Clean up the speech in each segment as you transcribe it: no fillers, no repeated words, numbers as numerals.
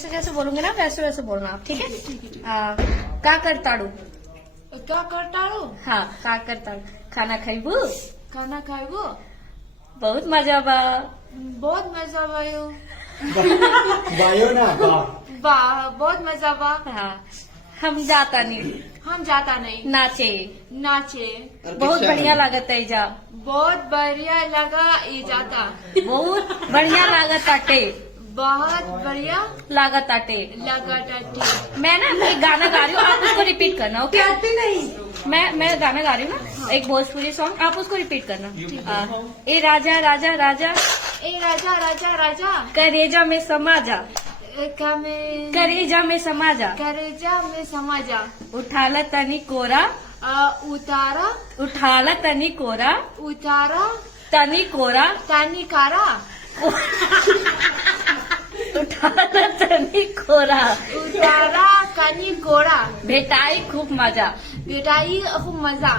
जैसे जैसे बोलूंगे ना वैसे वैसे बोलना आप, ठीक है? का करताड़ू? क्या करताड़ू? हाँ, का करताड़ू। खाना खाइबू? खाना खाइबो? बहुत मजा बा। बहुत मजा भयो। बायो ना बा। बा बहुत मजा बा। हाँ, हम जाता नहीं हम जाता नहीं नाचे। नाचे। बहुत बढ़िया लागत है जा। बहुत बढ़िया लगा ये जाता। बहुत बढ़िया लागत आटे। बहुत बढ़िया लागत आटे। लगा टाटी। मैं ना एक गाना गा रही हूँ, आप उसको रिपीट करना, ओके? मैं गाना गा रही हूँ ना, एक भोजपुरी सॉन्ग, आप उसको रिपीट करना। ए राजा राजा राजा, ए राजा राजा राजा, करेजा में समा जा, कमे करेजा में समा जा, करेजा में समाजा। उठाला तनी कोरा, उतारा उठाला तनी कोरा, उतारा तनी कोरा, तानिकारा, उठाला तनी कोरा, उतारा कानी कोरा। भेटाई खूब मजा, बेटाई खूब मजा।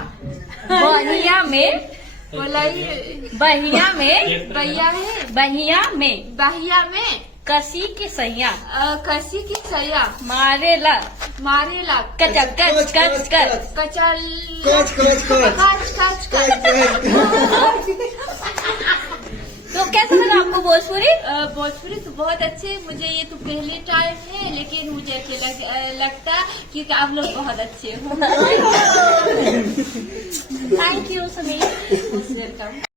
बहिया में, बोलाई बहिया में, भैया है बहिया में, बहिया में, कसी की सैया, कसी की सैया, मारेला, मारेला, कचक कच कच कच, कचल, कच कच कच कच कच कच। तो कैसा लगा आपको भोजपुरी? भोजपुरी तो बहुत अच्छे। मुझे ये तो पहले टाइम है, लेकिन मुझे अच्छा लगता क्योंकि आप लोग बहुत अच्छे हो। Thank you Sameer.